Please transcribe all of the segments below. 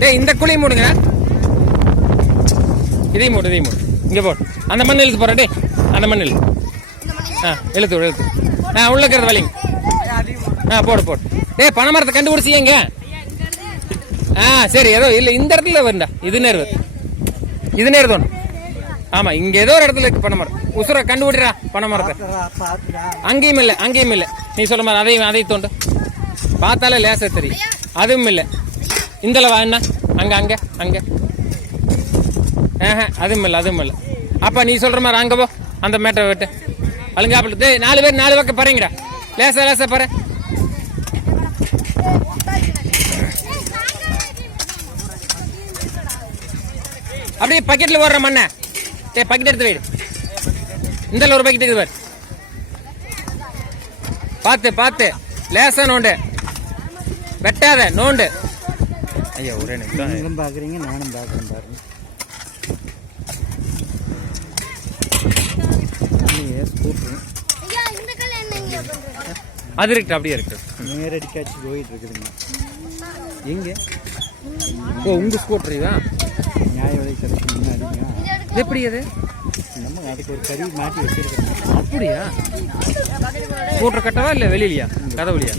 டேய் இந்த குழியும் மூடுங்க. இதையும் மூடு இதையும் மூடு. இங்கே போடு அந்த மண் இழுத்து போற டே அந்த மண் இழுத்து ஆ இழுத்து விடு, இழுத்து ஆ உள்ள இருக்கிறது வலிங்க. ஆ போடு போடு. டேய் பனை மரத்தை கண்டுபிடிச்சிங்க ஆ சரி ஏதோ இல்லை இந்த இடத்துல வருண்டா இது நேர் இது நேர் தோணும் ஆமா இங்க ஏதோ ஒரு இடத்துல இருக்கு பனை மரம் உசுர கண்டுபிடிறா பனை மரத்தை அங்கேயும் இல்லை அங்கேயும் இல்லை. நீ சொல்ல மாதிரி அதையும் அதையும் தோண்டு. பார்த்தாலே லேசா தெரியும். அதுவும் இல்லை. இந்தல வா என்ன? அங்க அங்க அங்க. ஆஹா அதுவும் இல்லை அதுவும் இல்லை அப்பா நீ சொல்ற மாதிரி அங்க போ. அந்த மேட்டரை விட்டு. அழுங்காப்பில். டேய் நாலு பேர் நாலு பக்கம் பாருங்கடா. லேசா லேசா பாரு. அப்படியே பக்கெட்ல ஓடுற மண்ணை. டேய் பக்கெட் எடுத்து வைடு. இந்தல ஒரு பக்கெட் இருக்குது பாரு. பார்த்து பார்த்து. லேசா நோண்டு. வெட்டாத நோண்டு. ஐயா ஒரே நிமிஷம். நீங்களும் பார்க்குறீங்க நானும் பார்க்குறேன் பாருங்க. அது இருக்கு அப்படியே இருக்கு. நேரடி காட்சி போயிட்டு இருக்குதுங்க. எங்க? ஓ உங்க ஸ்கூட்டர் இதுதான் நியாய விலை கடைக்கு முன்னாடிங்க இது எப்படி அது? நம்ம அதுக்கு ஒரு கறி மாட்டி வச்சிருக்கோம் அப்படியா? ஸ்கூட்டர் கட்டவா இல்ல வெளியிலயா? கதவுலையா?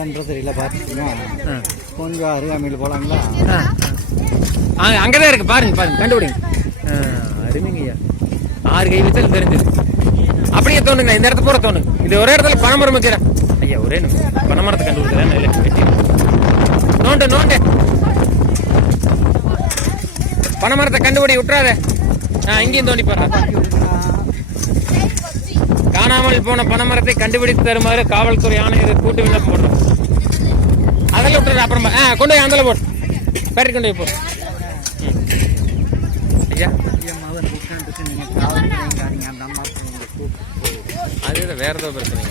அகன்றது இல்லை பார்த்துட்டீங்கன்னா ஆ. கொஞ்சம் அருகாமையில் போகலாங்களா. அங்க அங்கதான் இருக்கு. பாருங்க பாருங்க கண்டுபிடிங்க. ஆ, அருமைங்க ஐயா. ஆறு கை வச்சாலும் தெரிஞ்சது. அப்படியே தோணுங்க இந்த இடத்த பூரா தோணுங்க இது ஒரே இடத்துல பனைமரம் வைக்கிறேன் ஐயா ஒரே நிமிஷம். பனைமரத்தை கண்டுபிடிக்கிறேன் இல்லை வெட்டி. நோண்டு நோண்டு பனைமரத்தை கண்டுபிடி விட்டுறாத. ஆ இங்கேயும் தோண்டி போறா. காணாமல் போன பனைமரத்தை கண்டுபிடித்து தருமாறு காவல்துறை ஆணையர் கூட்டு விண்ணப்பம் போடுறோம். அதில் விட்டுறது அப்புறமா ஆ கொண்டு போய் அதில் போடு. பேட்டரி கொண்டு போய் போடு ஐயா. அது வேற ஏதோ பிரச்சனை.